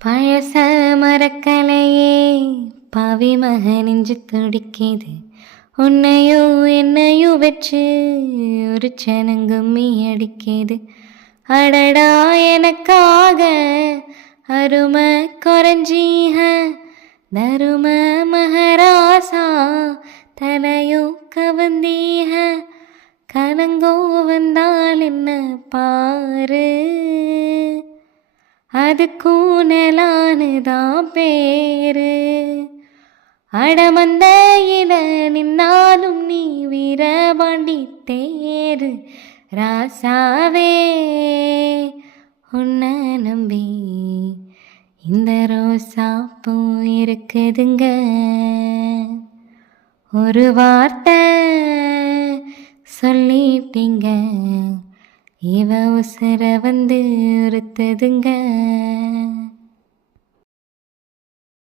பழச மறக்கலையே பாவி மக நெஞ்சு துடிக்கிது. உன்னையும் என்னையும் வச்சு ஒரு சனங்கும்மி அடிக்கிது. அடடா எனக்காக அருமை குறைஞ்சீக தரும மகராசா தனையும் கவந்தீக. கனங்கோ வந்தால் என்ன பாரு அதுக்கும் நெலானுதான் பேரு. அடமந்த இல நின்னாலும் நீ வீரபாண்டி தேரு. ராசாவே உன்னை நம்பி இந்த ரோசா பூ இருக்குதுங்க. ஒரு வார்த்தை சொல்லிட்டீங்க இவ உசுர வந்து உறுத்துதுங்க.